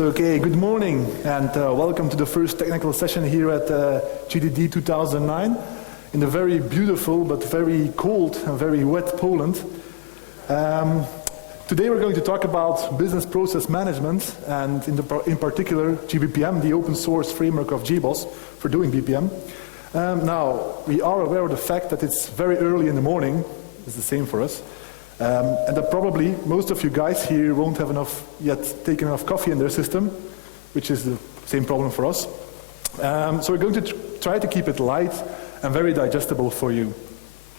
So, okay, good morning and welcome to the first technical session here at JDD09 in the very beautiful but very cold and very wet Poland. Today we're going to talk about business process management and in particular jBPM, the open source framework of JBoss for doing BPM. Now, we are aware of the fact that it's very early in the morning. It's the same for us. And that probably most of you guys here won't have taken enough coffee in their system, which is the same problem for us. So we're going to try to keep it light and very digestible for you.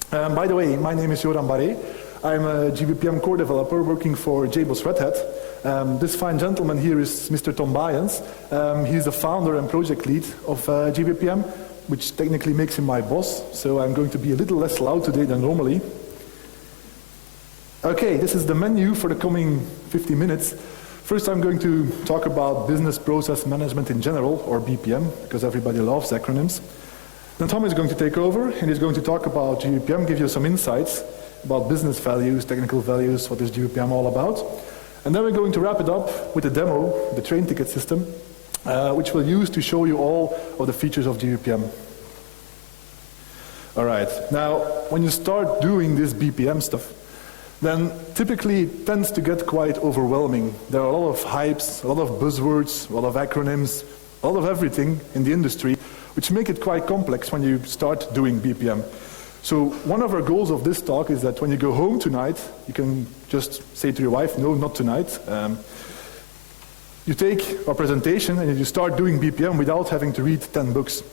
By the way, my name is Joram Barrez. I'm a jBPM core developer working for JBoss Red Hat. This fine gentleman here is Mr. Tom Baeyens. He's the founder and project lead of jBPM, which technically makes him my boss. So I'm going to be a little less loud today than normally. Okay, this is the menu for the coming 50 minutes. First, I'm going to talk about business process management in general, or BPM, because everybody loves acronyms. Then Tom is going to take over, and he's going to talk about jBPM, give you some insights about business values, technical values, what is jBPM all about. And then we're going to wrap it up with a demo, the train ticket system, which we'll use to show you all of the features of jBPM. All right, now, when you start doing this BPM stuff, then typically it tends to get quite overwhelming. There are a lot of hypes, a lot of buzzwords, a lot of acronyms, a lot of everything in the industry, which make it quite complex when you start doing BPM. So one of our goals of this talk is that when you go home tonight, you can just say to your wife, no, not tonight. You take our presentation and you start doing BPM without having to read 10 books.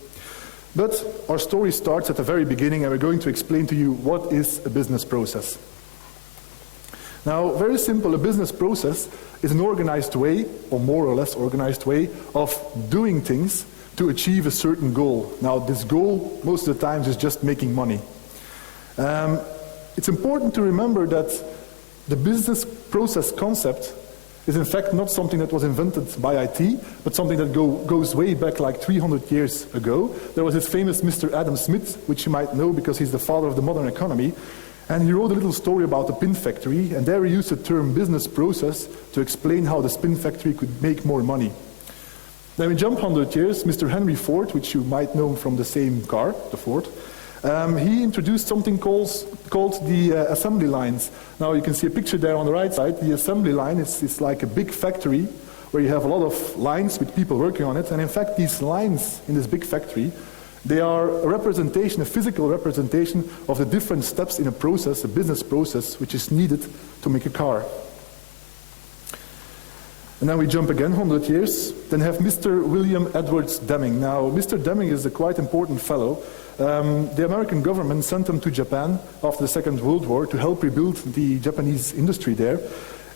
But our story starts at the very beginning, and we're going to explain to you what is a business process. Now, very simple, a business process is an organized way, or more or less organized way, of doing things to achieve a certain goal. Now, this goal, most of the times, is just making money. It's important to remember that the business process concept is in fact not something that was invented by IT, but something that goes way back like 300 years ago. There was this famous Mr. Adam Smith, which you might know because he's the father of the modern economy. And he wrote a little story about the pin factory, and there he used the term business process to explain how the spin factory could make more money. Then we jump 100 years, Mr. Henry Ford, which you might know from the same car, the Ford, he introduced something called the assembly lines. Now you can see a picture there on the right side. The assembly line is like a big factory where you have a lot of lines with people working on it, and in fact these lines in this big factory, they are a representation, a physical representation of the different steps in a process, a business process, which is needed to make a car. And then we jump again 100 years, then have Mr. William Edwards Deming. Now, Mr. Deming is a quite important fellow. The American government sent him to Japan after the Second World War to help rebuild the Japanese industry there.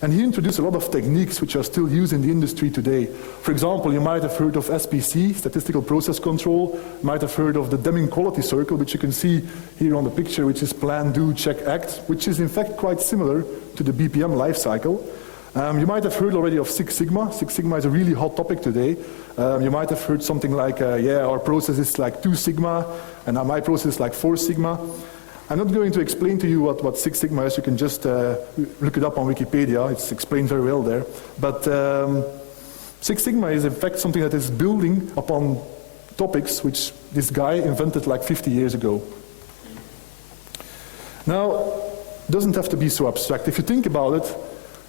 And he introduced a lot of techniques which are still used in the industry today. For example, you might have heard of SPC, Statistical Process Control. You might have heard of the Deming Quality Circle, which you can see here on the picture, which is plan, do, check, act, which is in fact quite similar to the BPM life cycle. You might have heard already of Six Sigma. Six Sigma is a really hot topic today. You might have heard something like, our process is like 2 Sigma, and my process is like 4 Sigma. I'm not going to explain to you what Six Sigma is. You can just look it up on Wikipedia. It's explained very well there. But Six Sigma is in fact something that is building upon topics which this guy invented like 50 years ago. Now, it doesn't have to be so abstract. If you think about it,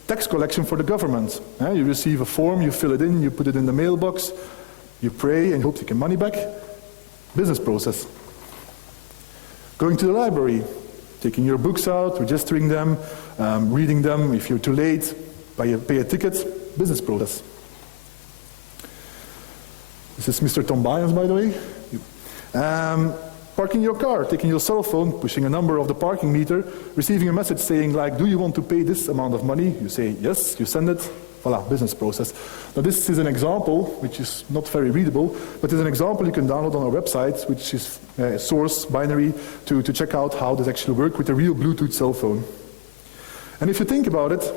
tax collection for the government. You receive a form, you fill it in, you put it in the mailbox, you pray and hope to get money back. Business process. Going to the library, taking your books out, registering them, reading them. If you're too late, pay a ticket. Business process. This is Mr. Tom Baeyens, by the way. Parking your car, taking your cell phone, pushing a number of the parking meter, receiving a message saying like, do you want to pay this amount of money? You say yes, you send it. Voila, business process. Now this is an example, which is not very readable, but it's an example you can download on our website, which is source binary to check out how this actually works with a real Bluetooth cell phone. And if you think about it,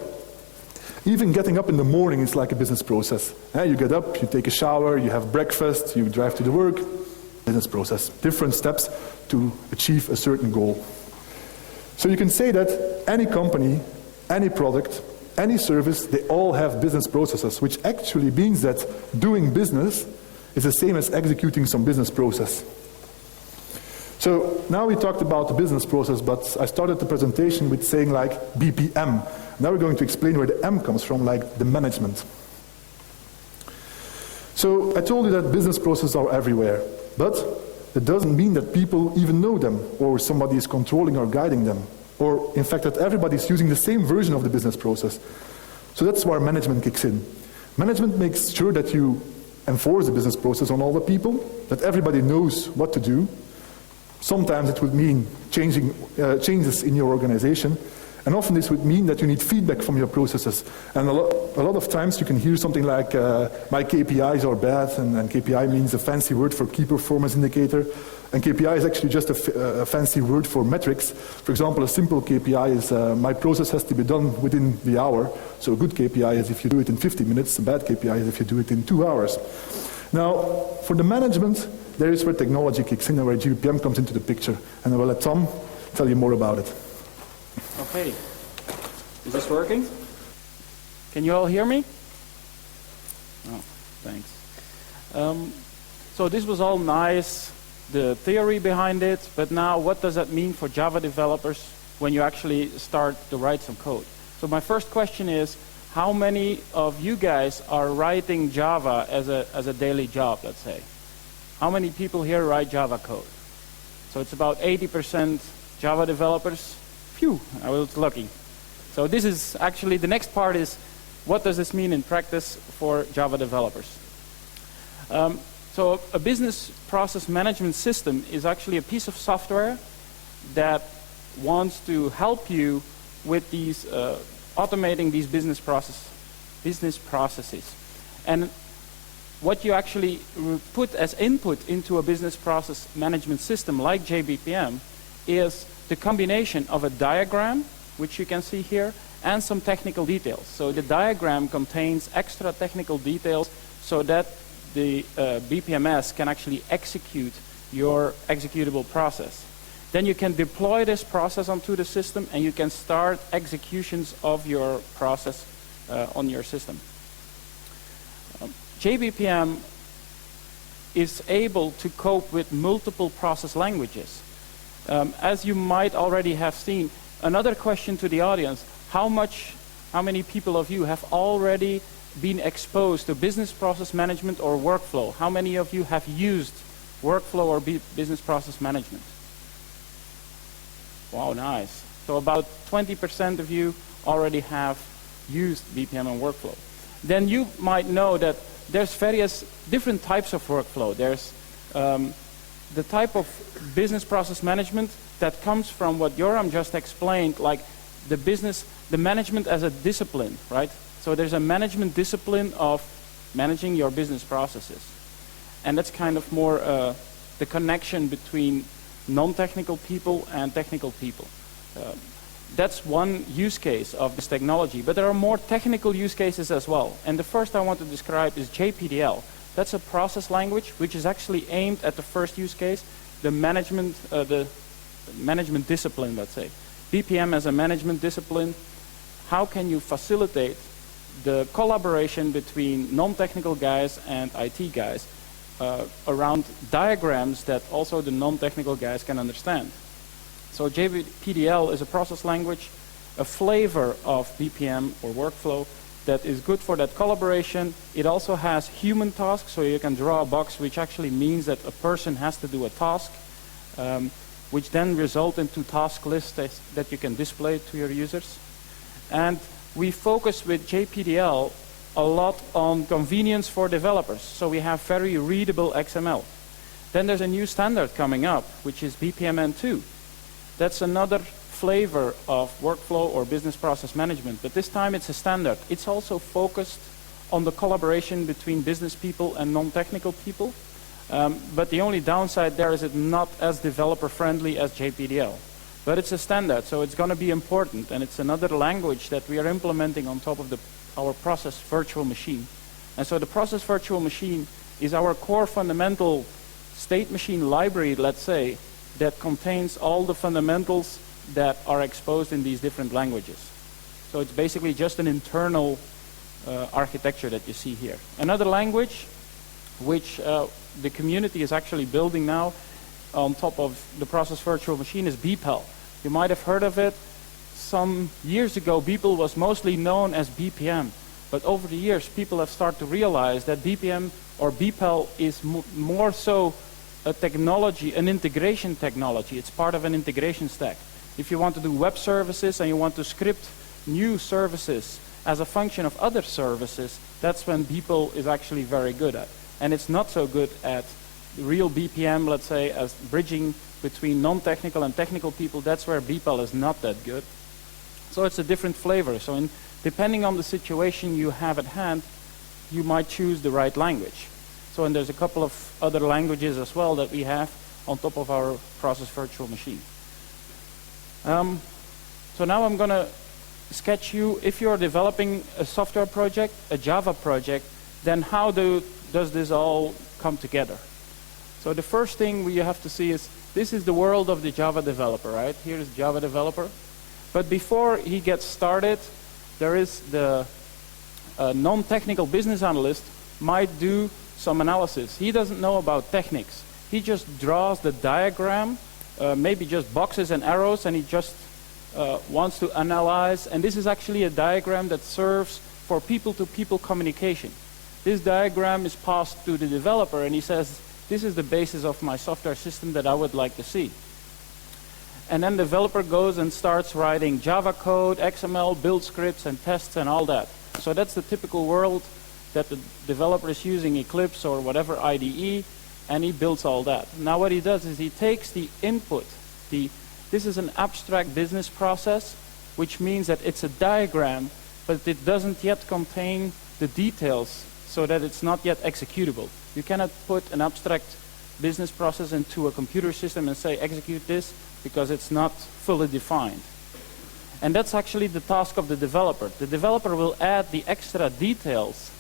even getting up in the morning is like a business process. You get up, you take a shower, you have breakfast, you drive to the work. Business process. Different steps to achieve a certain goal. So you can say that any company, any product, any service, they all have business processes, which actually means that doing business is the same as executing some business process. So now we talked about the business process, but I started the presentation with saying like BPM. Now we're going to explain where the M comes from, like the management. So I told you that business processes are everywhere, but it doesn't mean that people even know them, or somebody is controlling or guiding them, or in fact that everybody is using the same version of the business process. So that's where management kicks in. Management makes sure that you enforce the business process on all the people, that everybody knows what to do. Sometimes it would mean changes in your organization, and often this would mean that you need feedback from your processes. And a lot of times you can hear something like, my KPIs are bad, and KPI means a fancy word for key performance indicator, and KPI is actually just a fancy word for metrics. For example, a simple KPI is my process has to be done within the hour, so a good KPI is if you do it in 50 minutes, a bad KPI is if you do it in 2 hours. Now, for the management, there is where technology kicks in and where jBPM comes into the picture. And I will let Tom tell you more about it. Okay. Is this working? Can you all hear me? Oh, thanks. So this was all nice, the theory behind it, but now what does that mean for Java developers when you actually start to write some code? So my first question is, how many of you guys are writing Java as a daily job, let's say? How many people here write Java code? So it's about 80% Java developers. Phew, I was lucky. So this is actually, the next part is, what does this mean in practice for Java developers? So a business process management system is actually a piece of software that wants to help you with these automating these business processes. And what you actually put as input into a business process management system like jBPM is the combination of a diagram, which you can see here, and some technical details. So the diagram contains extra technical details so that the BPMS can actually execute your executable process. Then you can deploy this process onto the system and you can start executions of your process on your system. jBPM is able to cope with multiple process languages. As you might already have seen, another question to the audience, how many people of you have already been exposed to business process management or workflow? How many of you have used workflow or business process management? Wow, nice. So about 20% of you already have used BPM and workflow. Then you might know that there's various different types of workflow. There's the type of business process management that comes from what Joram just explained, like the management as a discipline, right? So there's a management discipline of managing your business processes. And that's kind of more the connection between non-technical people and technical people. That's one use case of this technology, but there are more technical use cases as well. And the first I want to describe is JPDL. That's a process language which is actually aimed at the first use case, the management discipline, let's say. BPM as a management discipline, how can you facilitate the collaboration between non-technical guys and IT guys around diagrams that also the non-technical guys can understand? So JPDL is a process language, a flavor of BPM or workflow that is good for that collaboration. It also has human tasks, so you can draw a box which actually means that a person has to do a task, which then result into task lists that you can display to your users. And we focus with JPDL a lot on convenience for developers, so we have very readable XML. Then there's a new standard coming up, which is BPMN2. That's another flavor of workflow or business process management, but this time it's a standard. It's also focused on the collaboration between business people and non-technical people, but the only downside there is it's not as developer-friendly as JPDL. But it's a standard, so it's going to be important, and it's another language that we are implementing on top of our process virtual machine. And so the process virtual machine is our core fundamental state machine library, let's say, that contains all the fundamentals that are exposed in these different languages. So it's basically just an internal architecture that you see here. Another language which the community is actually building now on top of the process virtual machine is BPEL. You might have heard of it. Some years ago, BPEL was mostly known as BPM. But over the years, people have started to realize that BPM or BPEL is more so a technology, an integration technology. It's part of an integration stack. If you want to do web services and you want to script new services as a function of other services, that's when BPEL is actually very good at. And it's not so good at real BPM, let's say, as bridging between non-technical and technical people. That's where BPEL is not that good. So it's a different flavor. So depending on the situation you have at hand, you might choose the right language. So and there's a couple of other languages as well that we have on top of our process virtual machine. So now I'm going to sketch you, if you're developing a software project, a Java project, then how does this all come together? So the first thing you have to see is, this is the world of the Java developer, right? Here is Java developer. But before he gets started, there is the non-technical business analyst might do some analysis. He doesn't know about techniques. He just draws the diagram, maybe just boxes and arrows, and he just wants to analyze. And this is actually a diagram that serves for people-to-people communication. This diagram is passed to the developer, and he says, this is the basis of my software system that I would like to see. And then the developer goes and starts writing Java code, XML, build scripts, and tests, and all that. So that's the typical world that the developer is using, Eclipse or whatever IDE, and he builds all that. Now what he does is he takes the input. This is an abstract business process, which means that it's a diagram, but it doesn't yet contain the details, so that it's not yet executable. You cannot put an abstract business process into a computer system and say, execute this, because it's not fully defined. And that's actually the task of the developer. The developer will add the extra details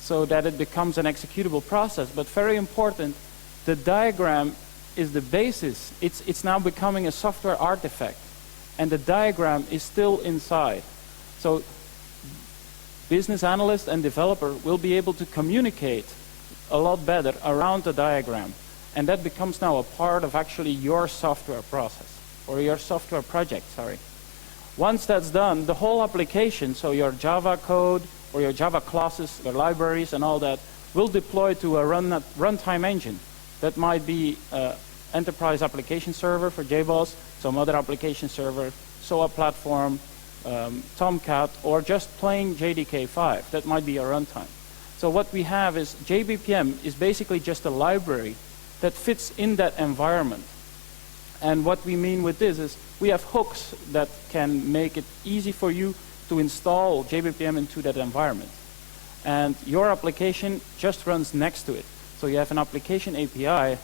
so that it becomes an executable process. But very important, the diagram is the basis. It's now becoming a software artifact. And the diagram is still inside. So business analyst and developer will be able to communicate a lot better around the diagram. And that becomes now a part of actually your software process, or your software project, sorry. Once that's done, the whole application, so your Java code, or your Java classes, your libraries, and all that, will deploy to a runtime engine. That might be enterprise application server for JBoss, some other application server, SOA platform, Tomcat, or just plain JDK5. That might be a runtime. So what we have is jBPM is basically just a library that fits in that environment. And what we mean with this is we have hooks that can make it easy for you to install jBPM into that environment. And your application just runs next to it. So you have an application API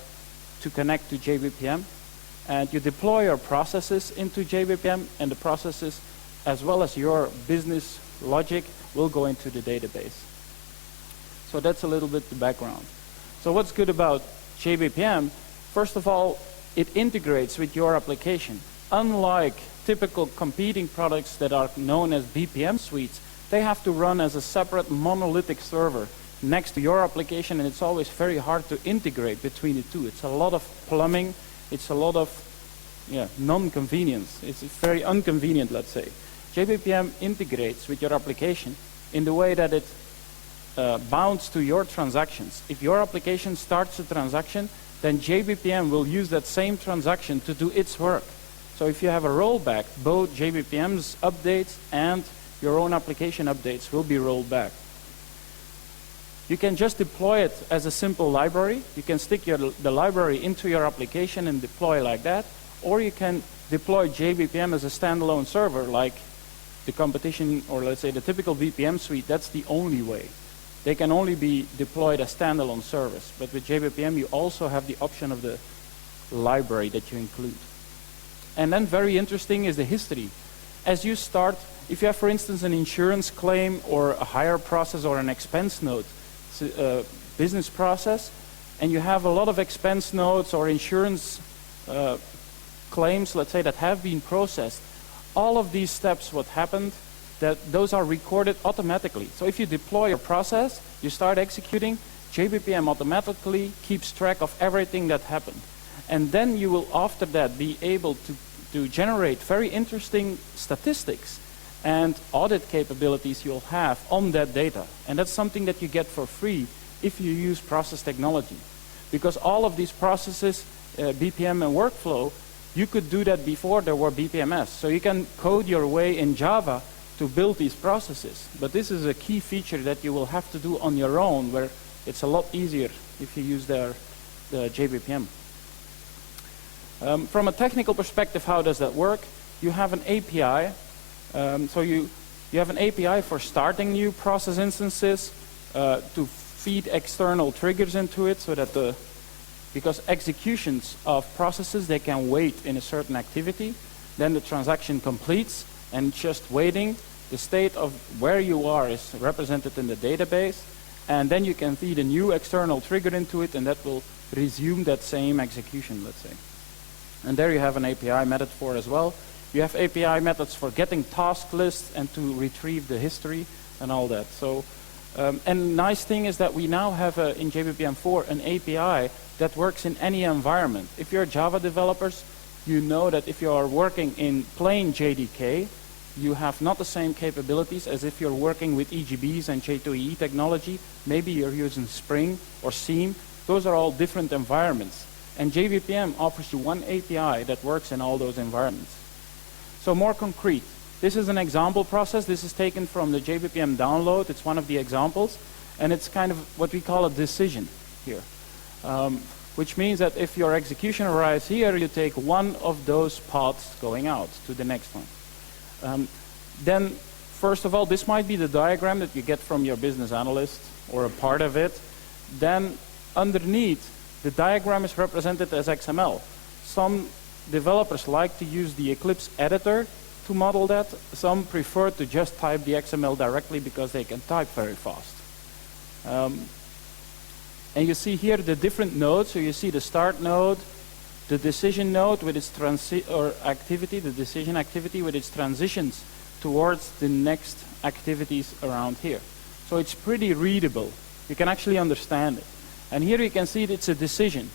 to connect to jBPM, and you deploy your processes into jBPM, and the processes, as well as your business logic, will go into the database. So that's a little bit the background. So what's good about jBPM? First of all, it integrates with your application. Unlike typical competing products that are known as BPM suites, they have to run as a separate monolithic server next to your application, and it's always very hard to integrate between the two. It's a lot of plumbing, it's a lot of non-convenience. It's very inconvenient, let's say. jBPM integrates with your application in the way that it bounds to your transactions. If your application starts a transaction, then jBPM will use that same transaction to do its work. So if you have a rollback, both jBPM's updates and your own application updates will be rolled back. You can just deploy it as a simple library. You can stick the library into your application and deploy like that. Or you can deploy jBPM as a standalone server, like the competition, or let's say the typical BPM suite. That's the only way. They can only be deployed as standalone servers. But with jBPM, you also have the option of the library that you include. And then very interesting is the history. As you start, if you have, for instance, an insurance claim or a hire process or an expense note business process, and you have a lot of expense notes or insurance claims, let's say, that have been processed, all of these steps, what happened, that those are recorded automatically. So if you deploy a process, you start executing, jBPM automatically keeps track of everything that happened. And then you will, after that, be able to generate very interesting statistics and audit capabilities you'll have on that data. And that's something that you get for free if you use process technology. Because all of these processes, BPM and workflow, you could do that before there were BPMS. So you can code your way in Java to build these processes. But this is a key feature that you will have to do on your own, where it's a lot easier if you use the jBPM. From a technical perspective, how does that work? You have an API. So you have an API for starting new process instances, to feed external triggers into it, so that because executions of processes, they can wait in a certain activity, then the transaction completes, and just waiting, the state of where you are is represented in the database, and then you can feed a new external trigger into it, and that will resume that same execution, let's say. And there you have an API method for as well. You have API methods for getting task lists and to retrieve the history and all that. So, and nice thing is that we now have in jBPM 4 an API that works in any environment. If you're Java developers, you know that if you are working in plain JDK, you have not the same capabilities as if you're working with EGBs and J2EE technology. Maybe you're using Spring or Seam. Those are all different environments. And jBPM offers you one API that works in all those environments. So more concrete. This is an example process. This is taken from the jBPM download. It's one of the examples. And it's kind of what we call a decision here. Which means that if your execution arrives here, you take one of those paths going out to the next one. Then, first of all, this might be the diagram that you get from your business analyst or a part of it. Then, underneath, the diagram is represented as XML. Some developers like to use the Eclipse editor to model that. Some prefer to just type the XML directly because they can type very fast. And you see here the different nodes. So you see the start node, the decision node with its activity, the decision activity with its transitions towards the next activities around here. So it's pretty readable. You can actually understand it. And here you can see it's a decision.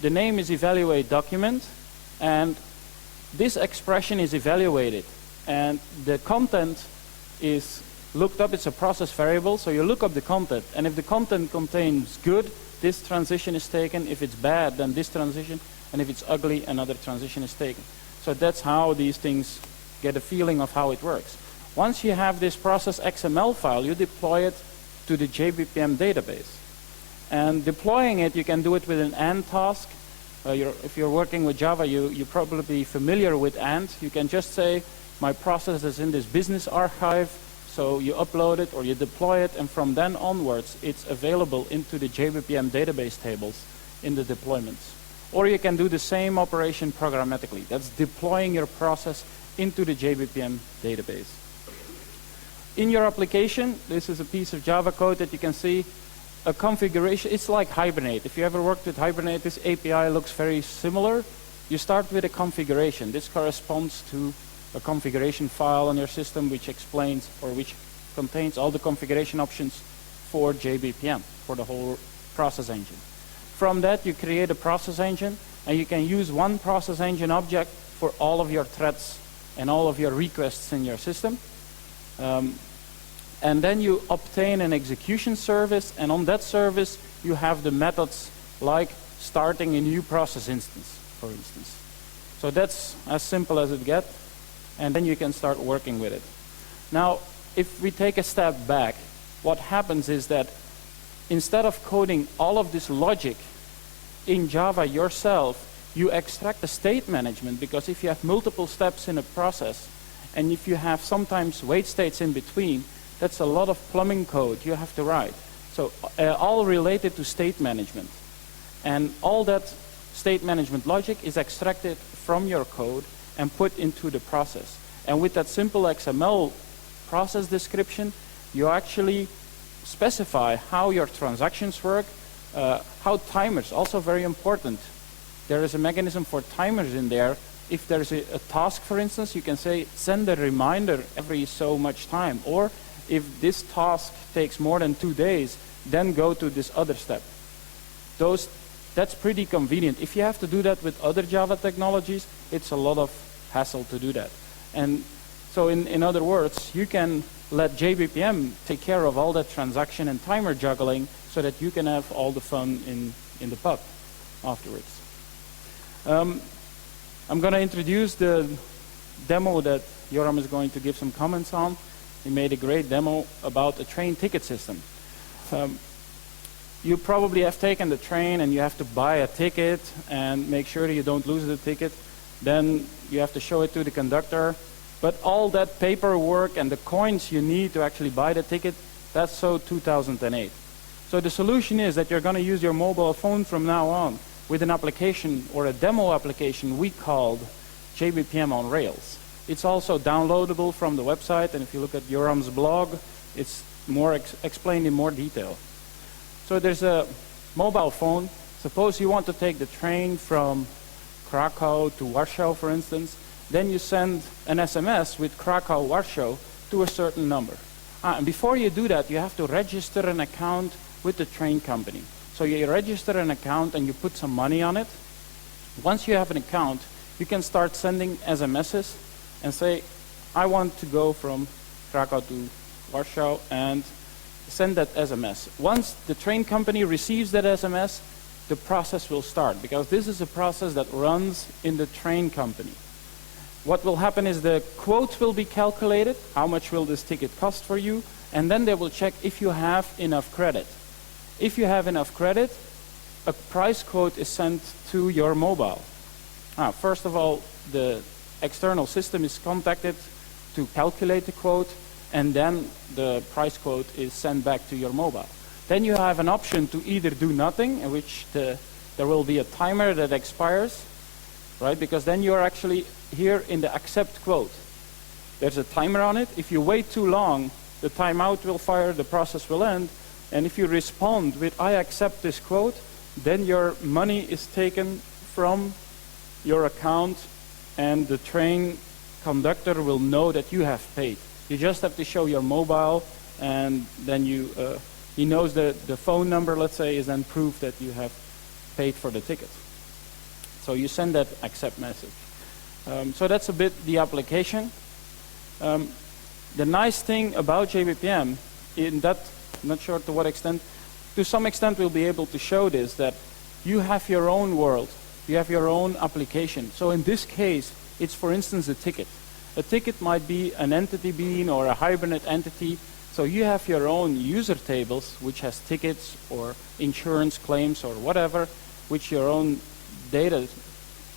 The name is evaluate document, and this expression is evaluated. And the content is looked up. It's a process variable, so you look up the content. And if the content contains good, this transition is taken. If it's bad, then this transition. And if it's ugly, another transition is taken. So that's how these things get a feeling of how it works. Once you have this process XML file, you deploy it to the jBPM database. And deploying it, you can do it with an AND task. If you're working with Java, you're probably familiar with AND. You can just say, my process is in this business archive. So you upload it or you deploy it, and from then onwards, it's available into the jBPM database tables in the deployments. Or you can do the same operation programmatically. That's deploying your process into the jBPM database. In your application, this is a piece of Java code that you can see. A configuration, it's like Hibernate. If you ever worked with Hibernate, this API looks very similar. You start with a configuration. This corresponds to a configuration file on your system which explains or which contains all the configuration options for jBPM, for the whole process engine. From that, you create a process engine, and you can use one process engine object for all of your threads and all of your requests in your system. And then you obtain an execution service, and on that service, you have the methods like starting a new process instance, for instance. So that's as simple as it gets. And then you can start working with it. Now, if we take a step back, what happens is that instead of coding all of this logic in Java yourself, you extract the state management, because if you have multiple steps in a process, and if you have sometimes wait states in between, that's a lot of plumbing code you have to write. So all related to state management. And all that state management logic is extracted from your code and put into the process. And with that simple XML process description, you actually specify how your transactions work, how timers, also very important. There is a mechanism for timers in there if there's a task, for instance, you can say, send a reminder every so much time. Or if this task takes more than 2 days, then go to this other step. That's pretty convenient. If you have to do that with other Java technologies, it's a lot of hassle to do that. And so in other words, you can let jBPM take care of all that transaction and timer juggling so that you can have all the fun in the pub afterwards. I'm going to introduce the demo that Joram is going to give some comments on. He made a great demo about a train ticket system. You probably have taken the train and you have to buy a ticket and make sure you don't lose the ticket. Then you have to show it to the conductor. But all that paperwork and the coins you need to actually buy the ticket, that's so 2008. So the solution is that you're going to use your mobile phone from now on with an application or a demo application we called jBPM on Rails. It's also downloadable from the website, and if you look at Joram's blog, it's more explained in more detail. So there's a mobile phone. Suppose you want to take the train from Krakow to Warsaw, for instance. Then you send an SMS with Krakow, Warsaw to a certain number. And before you do that, you have to register an account with the train company. So you register an account and you put some money on it. Once you have an account, you can start sending SMSs and say, I want to go from Krakow to Warsaw, and send that SMS. Once the train company receives that SMS, the process will start, because this is a process that runs in the train company. What will happen is the quote will be calculated, how much will this ticket cost for you, and then they will check if you have enough credit. If you have enough credit, a price quote is sent to your mobile. First of all, the external system is contacted to calculate the quote, and then the price quote is sent back to your mobile. Then you have an option to either do nothing, in which there will be a timer that expires, right? Because then you're actually here in the accept quote. There's a timer on it. If you wait too long, the timeout will fire, the process will end. And if you respond with, I accept this quote, then your money is taken from your account, and the train conductor will know that you have paid. You just have to show your mobile, and then he knows that the phone number, let's say, is then proof that you have paid for the ticket. So you send that accept message. So that's a bit the application. The nice thing about jBPM, in that, I'm not sure to what extent, to some extent we'll be able to show this, that you have your own world, you have your own application. So in this case, it's for instance a ticket. A ticket might be an entity bean or a hibernate entity. So you have your own user tables, which has tickets or insurance claims or whatever, which your own data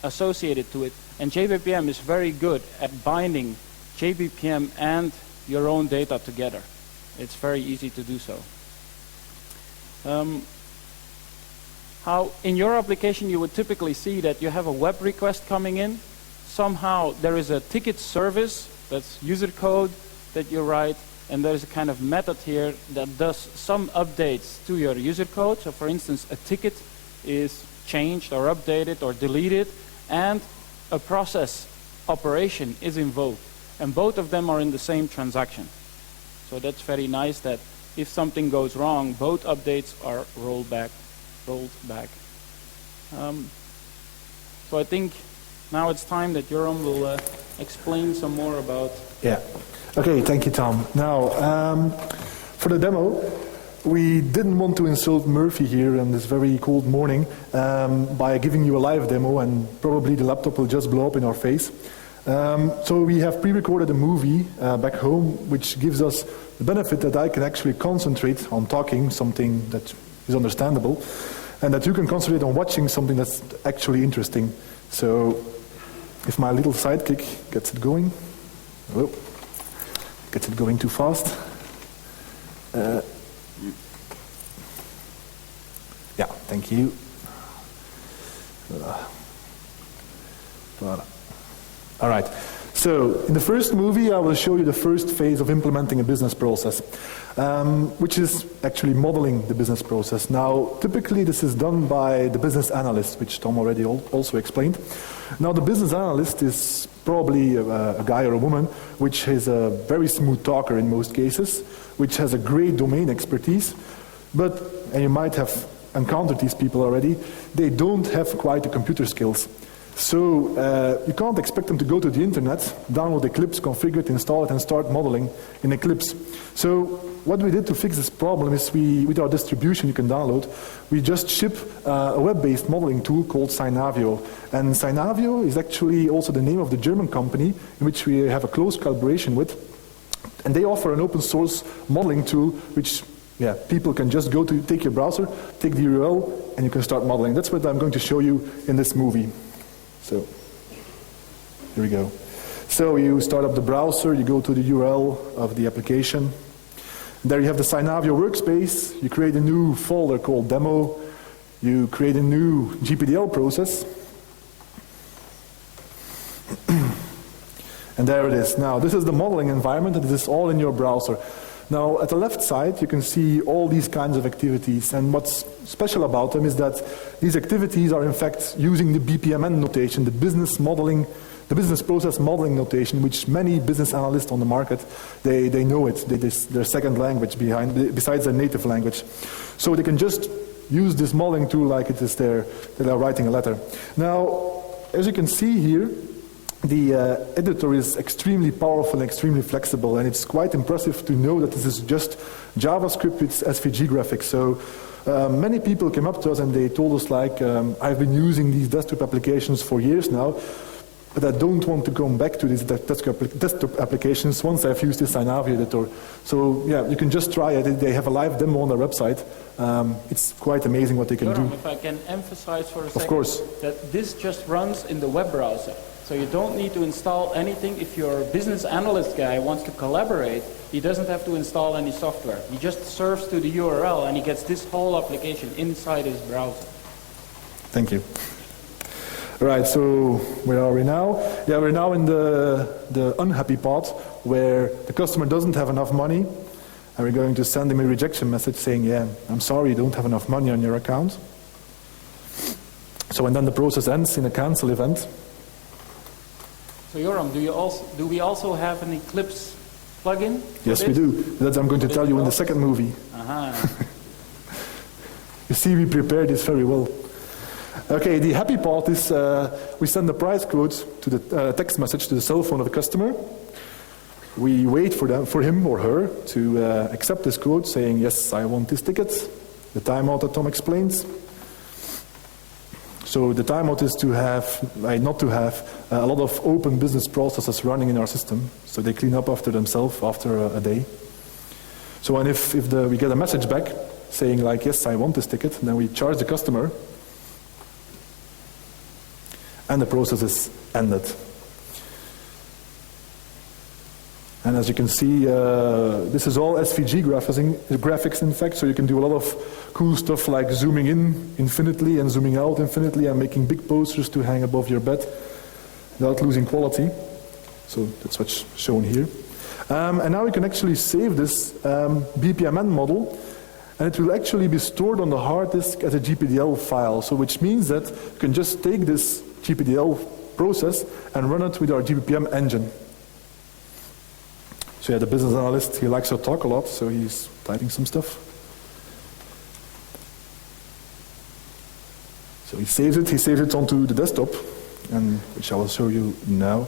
associated to it. And jBPM is very good at binding jBPM and your own data together. It's very easy to do so. How in your application you would typically see that you have a web request coming in. Somehow there is a ticket service, that's user code that you write, and there's a kind of method here that does some updates to your user code. So for instance, a ticket is changed or updated or deleted, and a process operation is invoked. And both of them are in the same transaction. So that's very nice that if something goes wrong, both updates are rolled back. So I think now it's time that Joram will explain some more about... Yeah. Okay, thank you, Tom. Now, for the demo, we didn't want to insult Murphy here on this very cold morning by giving you a live demo, and probably the laptop will just blow up in our face. So we have pre-recorded a movie back home, which gives us the benefit that I can actually concentrate on talking something that is understandable, and that you can concentrate on watching something that's actually interesting. So if my little sidekick gets it going, oh, gets it going too fast. Yeah, thank you. Voilà. All right. So, in the first movie, I will show you the first phase of implementing a business process, which is actually modeling the business process. Now, typically this is done by the business analyst, which Tom already also explained. Now, the business analyst is probably a guy or a woman which is a very smooth talker in most cases, which has a great domain expertise, but, and you might have encountered these people already, they don't have quite the computer skills. So you can't expect them to go to the internet, download Eclipse, configure it, install it, and start modeling in Eclipse. So what we did to fix this problem is with our distribution you can download, we just ship a web-based modeling tool called Synavio. And Synavio is actually also the name of the German company in which we have a close collaboration with. And they offer an open source modeling tool which people can just go to, take your browser, take the URL, and you can start modeling. That's what I'm going to show you in this movie. So, here we go. So you start up the browser, you go to the URL of the application. There you have the Synavio workspace. You create a new folder called demo. You create a new GPDL process. And there it is. Now, this is the modeling environment, and this is all in your browser. Now, at the left side, you can see all these kinds of activities, and what's special about them is that these activities are in fact using the BPMN notation, the business process modeling notation, which many business analysts on the market, they know it. Their second language besides their native language. So they can just use this modeling tool like it is that they're writing a letter. Now, as you can see here, the editor is extremely powerful and extremely flexible, and it's quite impressive to know that this is just JavaScript with SVG graphics. So many people came up to us and they told us like, I've been using these desktop applications for years now, but I don't want to come back to these desktop applications once I've used this Synavio editor. So yeah, you can just try it. They have a live demo on their website. It's quite amazing what they can do. If I can emphasize for a second, of course, that this just runs in the web browser. So you don't need to install anything. If your business analyst guy wants to collaborate, he doesn't have to install any software. He just serves to the URL and he gets this whole application inside his browser. Thank you. Right, so where are we now? Yeah, we're now in the unhappy part where the customer doesn't have enough money, and we're going to send him a rejection message saying, yeah, I'm sorry, you don't have enough money on your account. So, and then the process ends in a cancel event. So Joram, do we also have an Eclipse plugin? Yes, we do. That I'm going to tell you in the second movie. You see, we prepared this very well. Okay, the happy part is we send the price quote to the text message to the cell phone of the customer. We wait for him or her to accept this quote, saying, yes, I want this ticket. The timeout that Tom explains. So the timeout is to have, not to have, a lot of open business processes running in our system. So they clean up after themselves after a day. So and if we get a message back saying like, yes, I want this ticket, then we charge the customer. And the process is ended. And as you can see, this is all SVG graphics in fact, so you can do a lot of cool stuff like zooming in infinitely and zooming out infinitely and making big posters to hang above your bed without losing quality. So that's what's shown here. And now we can actually save this BPMN model, and it will actually be stored on the hard disk as a GPDL file, so which means that you can just take this GPDL process and run it with our jBPM engine. So yeah, the business analyst, he likes to talk a lot, so he's typing some stuff. So he saves it onto the desktop, and which I will show you now.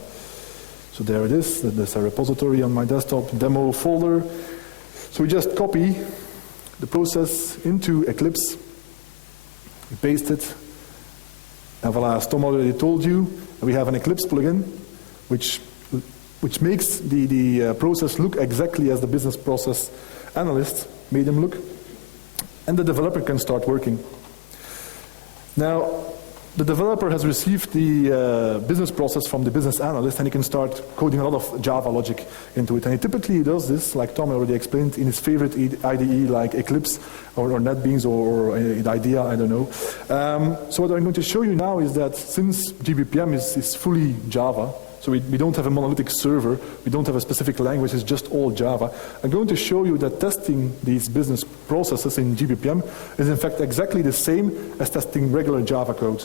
So there it is, there's a repository on my desktop, demo folder. So we just copy the process into Eclipse, we paste it, and voila, as Tom already told you, we have an Eclipse plugin, which makes the process look exactly as the business process analyst made them look, and the developer can start working. Now, the developer has received the business process from the business analyst, and he can start coding a lot of Java logic into it. And he typically does this, like Tom already explained, in his favorite IDE like Eclipse or NetBeans or IDEA, I don't know. So what I'm going to show you now is that since jBPM is fully Java, So we don't have a monolithic server, we don't have a specific language, it's just all Java. I'm going to show you that testing these business processes in jBPM is in fact exactly the same as testing regular Java code.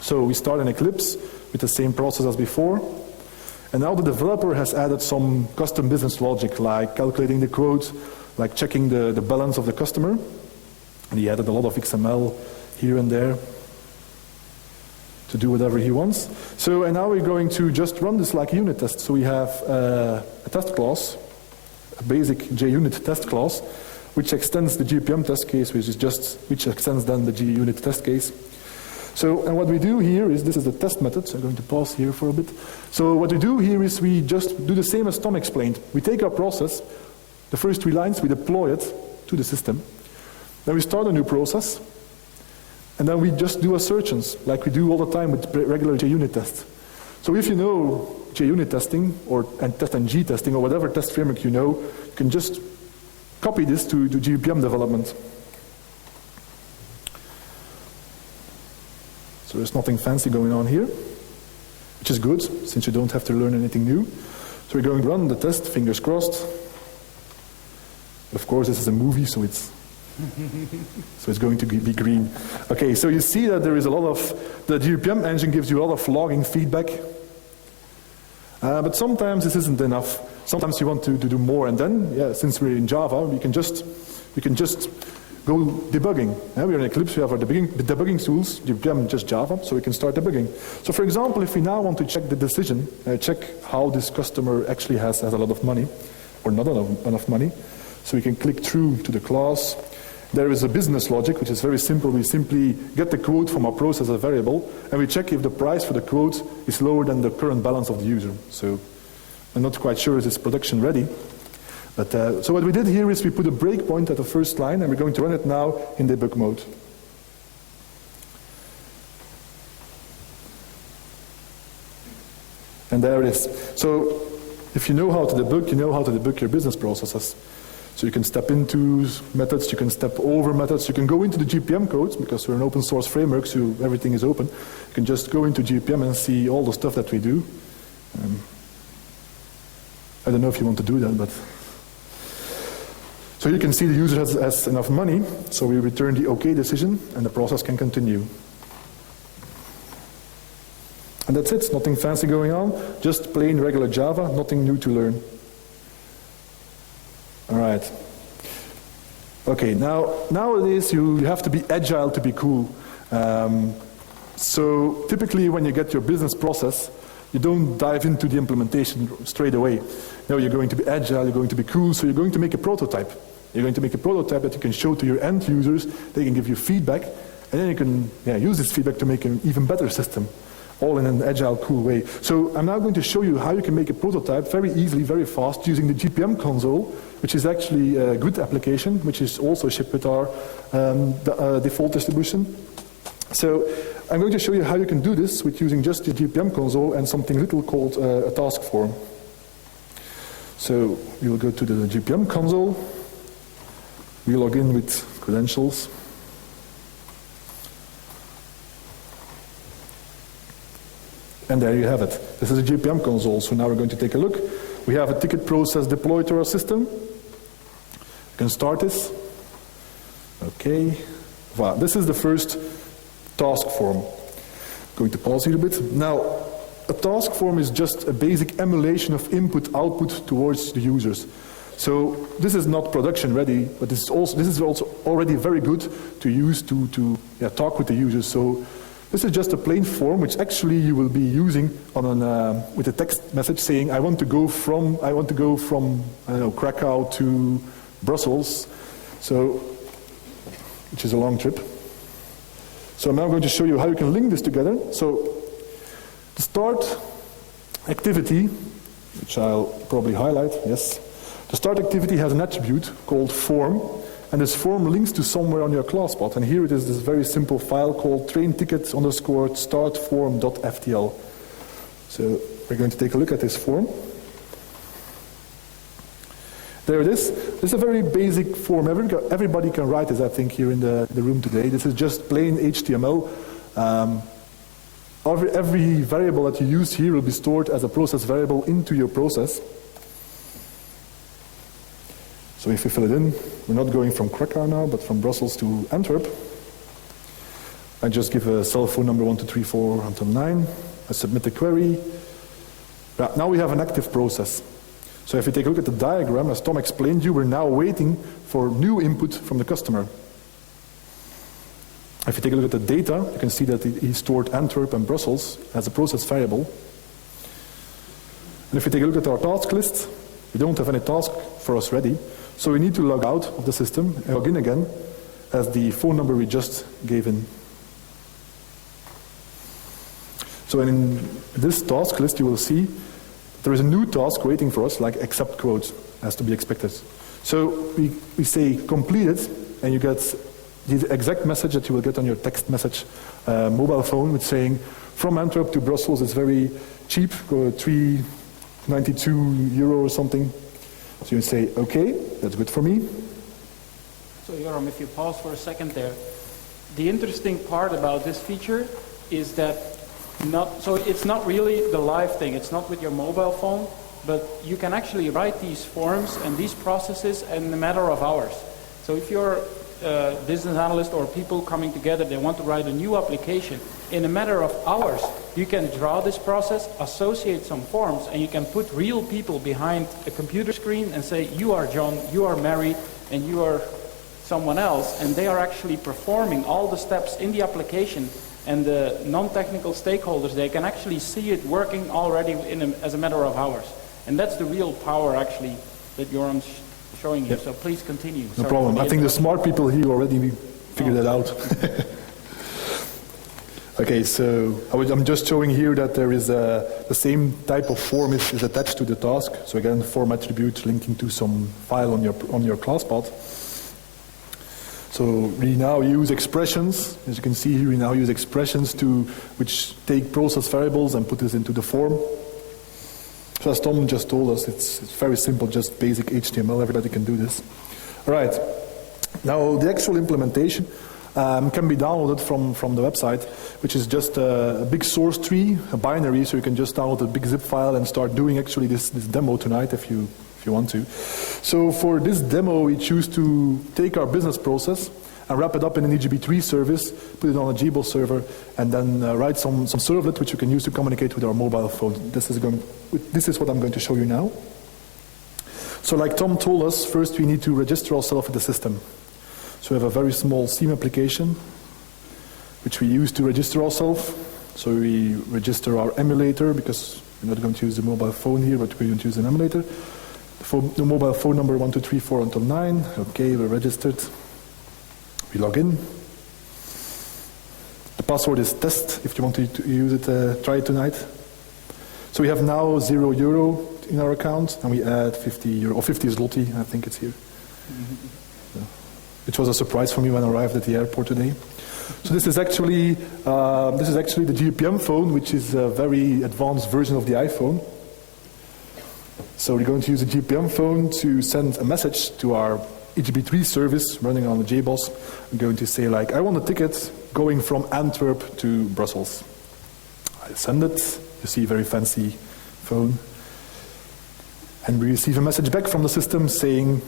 So we start in Eclipse with the same process as before. And now the developer has added some custom business logic, like calculating the quote, like checking the balance of the customer. And he added a lot of XML here and there to do whatever he wants. So, and now we're going to just run this like a unit test. So we have a test class, a basic JUnit test class, which extends the jBPM test case, which extends then the JUnit test case. So, and what we do here is, this is the test method, so I'm going to pause here for a bit. So what we do here is we just do the same as Tom explained. We take our process, the first 3 lines, we deploy it to the system. Then we start a new process, and then we just do assertions, like we do all the time with regular JUnit tests. So if you know JUnit testing, or test-ng testing, or whatever test framework you know, you can just copy this to jBPM development. So there's nothing fancy going on here, which is good, since you don't have to learn anything new. So we're going to run the test, fingers crossed. Of course, this is a movie, so it's going to be green. Okay, so you see that there is a lot of, the jBPM engine gives you a lot of logging feedback. But sometimes this isn't enough. Sometimes you want to do more, and then, yeah, since we're in Java, we can just go debugging. We're in Eclipse, we have our debugging tools, jBPM just Java, so we can start debugging. So for example, if we now want to check the decision, check how this customer actually has a lot of money, or not enough money, so we can click through to the class. There is a business logic, which is very simple. We simply get the quote from our process as a variable, and we check if the price for the quote is lower than the current balance of the user. So I'm not quite sure if it's production ready. But, so what we did here is we put a breakpoint at the first line, and we're going to run it now in debug mode. And there it is. So if you know how to debug, you know how to debug your business processes. So you can step into methods, you can step over methods, you can go into the jBPM codes, because we're an open source framework, so everything is open. You can just go into jBPM and see all the stuff that we do. I don't know if you want to do that, but... So you can see the user has enough money, so we return the OK decision, and the process can continue. And that's it, nothing fancy going on, just plain regular Java, nothing new to learn. All right. Okay, nowadays you have to be agile to be cool. So typically when you get your business process, you don't dive into the implementation straight away. No, you're going to be agile, you're going to be cool, so you're going to make a prototype. You're going to make a prototype that you can show to your end users, they can give you feedback, and then you can use this feedback to make an even better system, all in an agile, cool way. So I'm now going to show you how you can make a prototype very easily, very fast, using the jBPM console, which is actually a good application, which is also shipped with our default distribution. So I'm going to show you how you can do this with using just the jBPM console and something little called a task form. So we will go to the jBPM console. We log in with credentials. And there you have it. This is a jBPM console, so now we're going to take a look. We have a ticket process deployed to our system. You can start this. Okay. Wow, this is the first task form. Going to pause here a bit. Now, a task form is just a basic emulation of input-output towards the users. So this is not production ready, but this is also already very good to use to talk with the users. So this is just a plain form which actually you will be using on with a text message saying I want to go from I don't know, Krakow to Brussels, so which is a long trip. So I'm now going to show you how you can link this together. So the start activity, which I'll probably highlight, yes. The start activity has an attribute called form, and this form links to somewhere on your class path. And here it is this very simple file called trainticket_startform.ftl. So we're going to take a look at this form. There it is. This is a very basic form. Everybody can write this, I think, here in the room today. This is just plain HTML. every variable that you use here will be stored as a process variable into your process. So if you fill it in, we're not going from Krakow now, but from Brussels to Antwerp. I just give a cell phone number 1234 until 9. I submit the query. Now we have an active process. So if you take a look at the diagram, as Tom explained you, we're now waiting for new input from the customer. If you take a look at the data, you can see that he stored Antwerp and Brussels as a process variable. And if you take a look at our task list, we don't have any task for us ready. So we need to log out of the system and log in again as the phone number we just gave in. So in this task list, you will see there is a new task waiting for us, like accept quote, as to be expected. So we say completed, and you get the exact message that you will get on your text message mobile phone, with saying from Antwerp to Brussels it's very cheap, go €3.92 or something. So you say, okay, that's good for me. So Joram, if you pause for a second there, the interesting part about this feature is that it's not really the live thing, it's not with your mobile phone, but you can actually write these forms and these processes in a matter of hours. So if you're a business analyst or people coming together, they want to write a new application, in a matter of hours, you can draw this process, associate some forms, and you can put real people behind a computer screen and say, you are John, you are Mary, and you are someone else, and they are actually performing all the steps in the application. And the non-technical stakeholders, they can actually see it working already as a matter of hours. And that's the real power, actually, that Joram's showing you. Yep. So please continue. No problem. I think the smart people here already figured that out. Okay, so I'm just showing here that there is the same type of form is attached to the task. So again, form attribute linking to some file on your class path. So we now use expressions. As you can see here, we now use expressions which take process variables and put this into the form. So as Tom just told us, it's very simple, just basic HTML. Everybody can do this. All right. Now the actual implementation can be downloaded from the website, which is just a big source tree, a binary. So you can just download a big zip file and start doing actually this demo tonight if you want to. So for this demo, we choose to take our business process and wrap it up in an EGB3 service, put it on a JBoss server, and then write some servlet which you can use to communicate with our mobile phone. This is what I'm going to show you now. So like Tom told us, first we need to register ourselves with the system. So we have a very small SIEM application which we use to register ourselves. So we register our emulator, because we're not going to use the mobile phone here, but we're going to use an emulator. The mobile phone number 1234 until 9. Okay, we're registered. We log in. The password is test. If you want to use it, try it tonight. So we have now €0 in our account, and we add €50 or 50 zloty. I think it's here. So, it was a surprise for me when I arrived at the airport today. So this is actually the jBPM phone, which is a very advanced version of the iPhone. So we're going to use a jBPM phone to send a message to our EGB3 service running on the JBoss. I'm going to say, like, I want a ticket going from Antwerp to Brussels. I send it. You see a very fancy phone. And we receive a message back from the system saying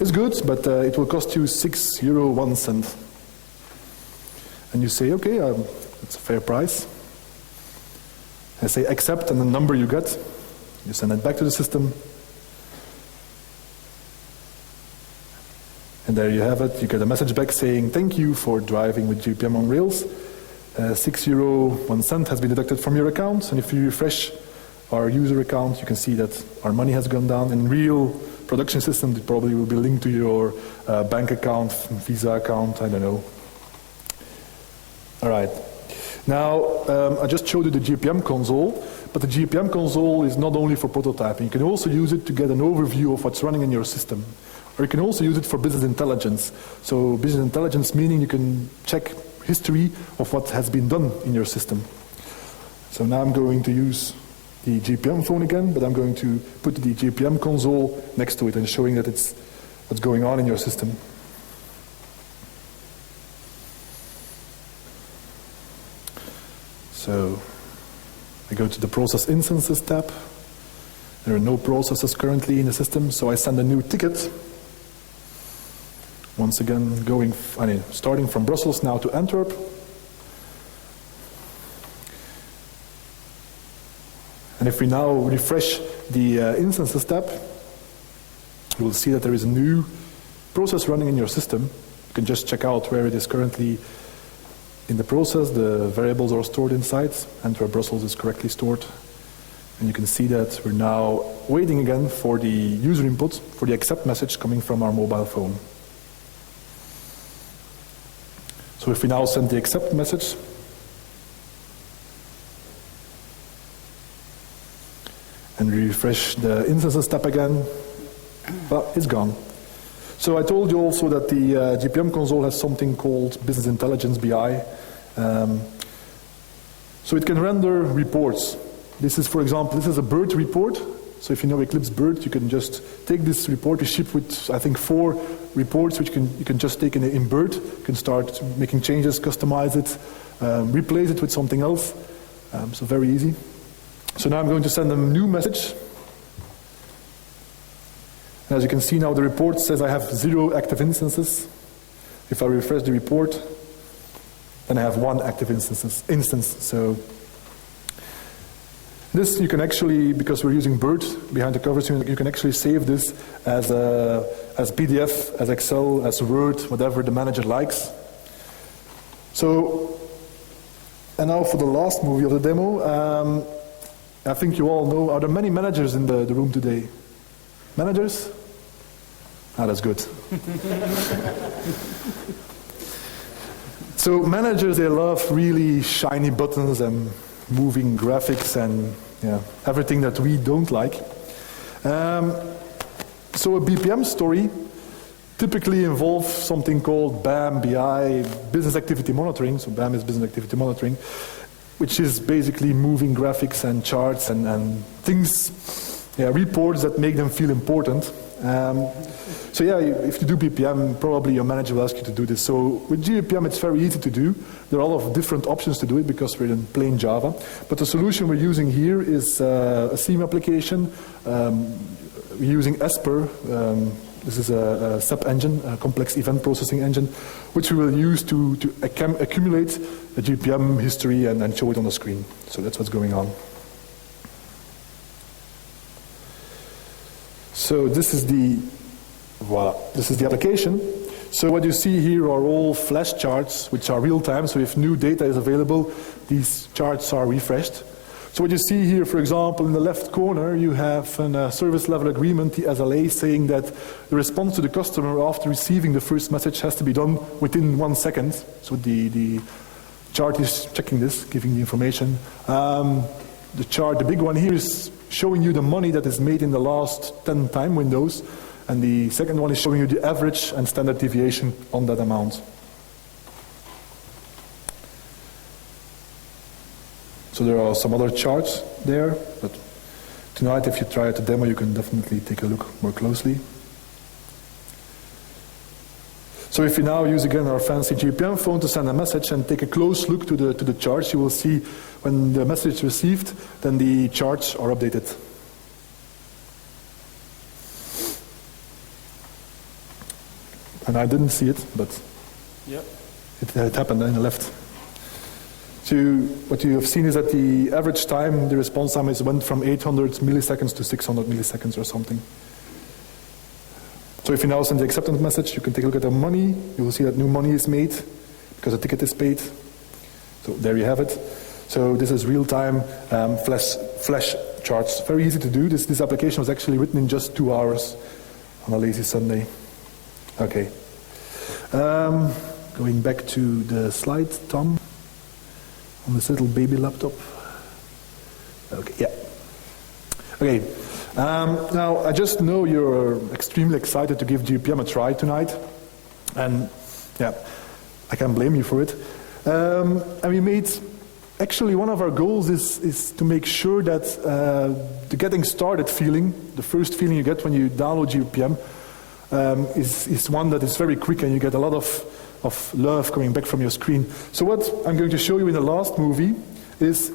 it's good, but it will cost you €6.01. And you say, okay, it's a fair price. I say accept, and the number you get, you send it back to the system. And there you have it. You get a message back saying, thank you for driving with jBPM on Rails. €6.01 has been deducted from your account. And if you refresh our user account, you can see that our money has gone down. In real production system, it probably will be linked to your bank account, Visa account, I don't know. All right. Now, I just showed you the jBPM console, but the jBPM console is not only for prototyping. You can also use it to get an overview of what's running in your system. Or you can also use it for business intelligence. So business intelligence meaning you can check history of what has been done in your system. So now I'm going to use the jBPM phone again, but I'm going to put the jBPM console next to it and showing that it's what's going on in your system. So I go to the process instances tab. There are no processes currently in the system, so I send a new ticket. Once again, starting from Brussels now to Antwerp. And if we now refresh the instances tab, you will see that there is a new process running in your system. You can just check out where it is currently in the process. The variables are stored inside, and where Brussels is correctly stored. And you can see that we're now waiting again for the user input, for the accept message coming from our mobile phone. So if we now send the accept message, and we refresh the instances tab again, well, it's gone. So I told you also that the JPM console has something called Business Intelligence, BI. So it can render reports. This is, for example, this is a bird report. So if you know Eclipse Bird, you can just take this report. We ship with, I think, 4 reports, which you can just take in Bird. You can start making changes, customize it, replace it with something else. So very easy. So now I'm going to send them a new message. As you can see now, the report says I have 0 active instances. If I refresh the report, then I have 1 active instance. So this you can actually, because we're using Bird behind the covers, you can actually save this as PDF, as Excel, as Word, whatever the manager likes. So, and now for the last movie of the demo, I think you all know, are there many managers in the room today? Managers? Ah, that's good. So managers, they love really shiny buttons and moving graphics and everything that we don't like. So a BPM story typically involves something called BAM, BI, Business Activity Monitoring. So BAM is Business Activity Monitoring, which is basically moving graphics and charts and things, reports that make them feel important. So if you do BPM, probably your manager will ask you to do this. So with jBPM, it's very easy to do. There are a lot of different options to do it because we're in plain Java. But the solution we're using here is a SIEM application. We're using Esper. This is a SEP engine, a complex event processing engine, which we will use to accumulate the jBPM history and show it on the screen. So that's what's going on. So this is the application. So what you see here are all flash charts, which are real time. So if new data is available, these charts are refreshed. So what you see here, for example, in the left corner, you have a service level agreement, the SLA, saying that the response to the customer after receiving the first message has to be done within 1 second. So the chart is checking this, giving the information. The big one here is showing you the money that is made in the last 10 time windows. And the second one is showing you the average and standard deviation on that amount. So there are some other charts there, but tonight if you try out the demo, you can definitely take a look more closely. So if you now use again our fancy jBPM phone to send a message and take a close look to the charts, you will see when the message is received, then the charts are updated. And I didn't see it, but it happened in the left. So what you have seen is that the average time, the response time went from 800 milliseconds to 600 milliseconds or something. So if you now send the acceptance message, you can take a look at the money. You will see that new money is made because the ticket is paid. So there you have it. So this is real-time flash charts. Very easy to do. This application was actually written in just 2 hours on a lazy Sunday. Okay. Going back to the slide, Tom, on this little baby laptop. Okay, yeah. Okay. Now, I just know you're extremely excited to give jBPM a try tonight. And I can't blame you for it. And we made, actually one of our goals is to make sure that the getting started feeling, the first feeling you get when you download jBPM, is one that is very quick and you get a lot of love coming back from your screen. So what I'm going to show you in the last movie is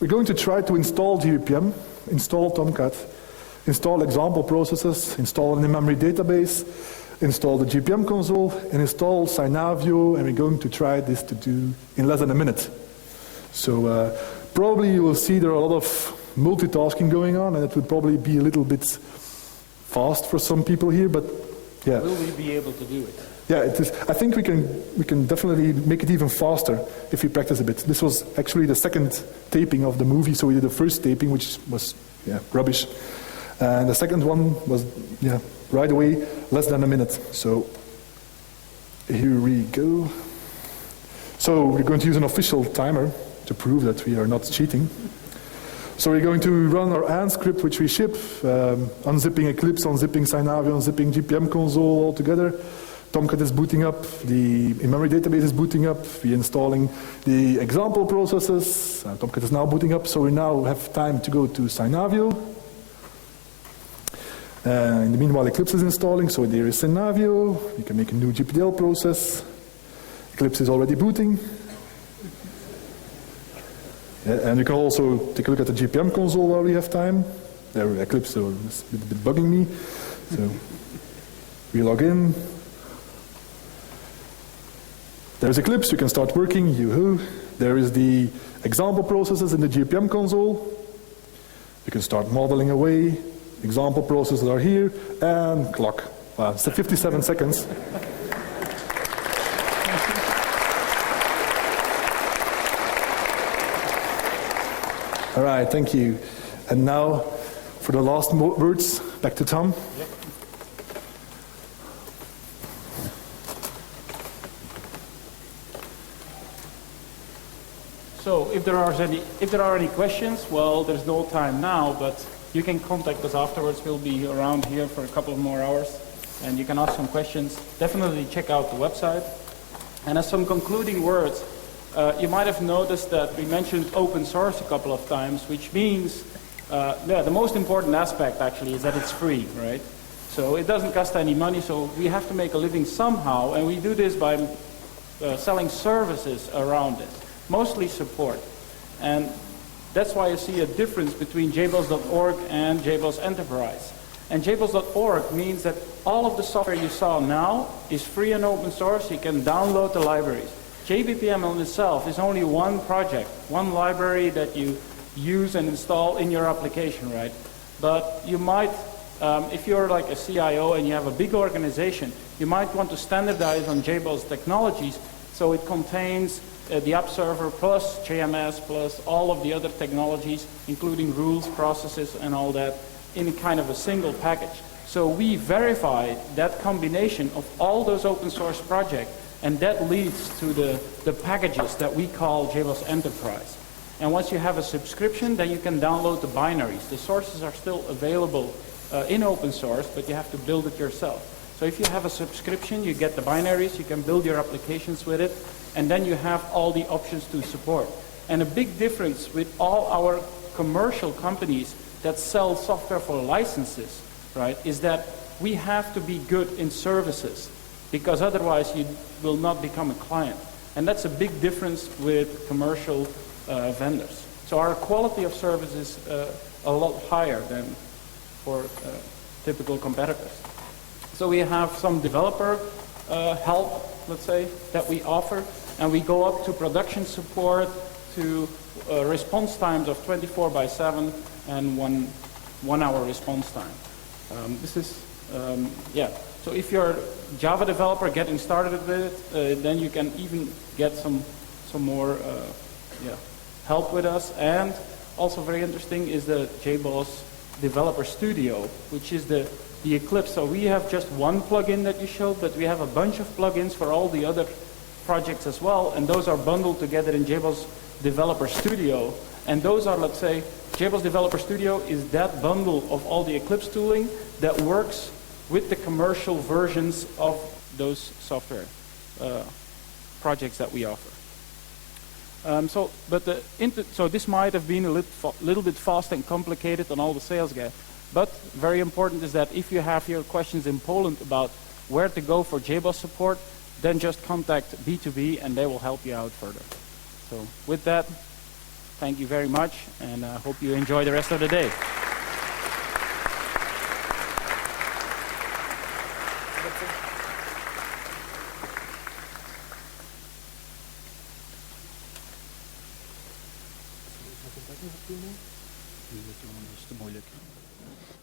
we're going to try to install jBPM, install Tomcat, install example processes, install an in-memory database, install the JBPM console, and install Synavio, and we're going to try this to do in less than a minute. So probably you will see there are a lot of multitasking going on, and it would probably be a little bit fast for some people here, but yeah. Will we be able to do it? Yeah, it is. I think we can definitely make it even faster if we practice a bit. This was actually the second taping of the movie, so we did the first taping, which was rubbish, and the second one was right away less than a minute. So here we go. So we're going to use an official timer to prove that we are not cheating. So we're going to run our AND script, which we ship, unzipping Eclipse, unzipping Synavio, unzipping JBPM console all together. Tomcat is booting up, the in-memory database is booting up, we're installing the example processes, Tomcat is now booting up, so we now have time to go to Synavio. In the meanwhile, Eclipse is installing, so there is Synavio, we can make a new GPDL process. Eclipse is already booting. And you can also take a look at the JBPM console while we have time. There, Eclipse is a bit bugging me. So we log in. There's Eclipse, we can start working, yoo-hoo. There is the example processes in the JBPM console. You can start modeling away. Example processes are here, and clock. Wow, it's 57 seconds. All right, thank you. And now, for the last words, back to Tom. Yep. So, if there are any questions, well, there's no time now, but you can contact us afterwards. We'll be around here for a couple of more hours, and you can ask some questions. Definitely check out the website. And as some concluding words, you might have noticed that we mentioned open source a couple of times, which means, the most important aspect actually is that it's free, right? So it doesn't cost any money, so we have to make a living somehow, and we do this by selling services around it, mostly support. And that's why you see a difference between jBoss.org and JBoss Enterprise. And jBoss.org means that all of the software you saw now is free and open source. You can download the libraries. jBPM on itself is only one project, one library that you use and install in your application, right? But you might, if you're like a CIO and you have a big organization, you might want to standardize on JBoss technologies so it contains the app server plus JMS plus all of the other technologies, including rules, processes, and all that in kind of a single package. So we verify that combination of all those open source projects, and that leads to the packages that we call JBoss Enterprise. And once you have a subscription, then you can download the binaries. The sources are still available in open source, but you have to build it yourself. So if you have a subscription, you get the binaries, you can build your applications with it, and then you have all the options to support. And a big difference with all our commercial companies that sell software for licenses, right, is that we have to be good in services, because otherwise you will not become a client. And that's a big difference with commercial vendors. So our quality of service is a lot higher than for typical competitors. So we have some developer help, let's say, that we offer, and we go up to production support, to response times of 24/7 and one hour response time. This is, So if you're a Java developer getting started with it, then you can even get some more help with us. And also very interesting is the JBoss Developer Studio, which is the Eclipse. So we have just one plugin that you showed, but we have a bunch of plugins for all the other projects as well, and those are bundled together in JBoss Developer Studio. And those are, let's say, JBoss Developer Studio is that bundle of all the Eclipse tooling that works with the commercial versions of those software projects that we offer. So this might have been a little bit fast and complicated on all the sales guys, but very important is that if you have your questions in Poland about where to go for JBoss support, then just contact B2B and they will help you out further. So with that, thank you very much, and I hope you enjoy the rest of the day.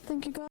Thank you, guys.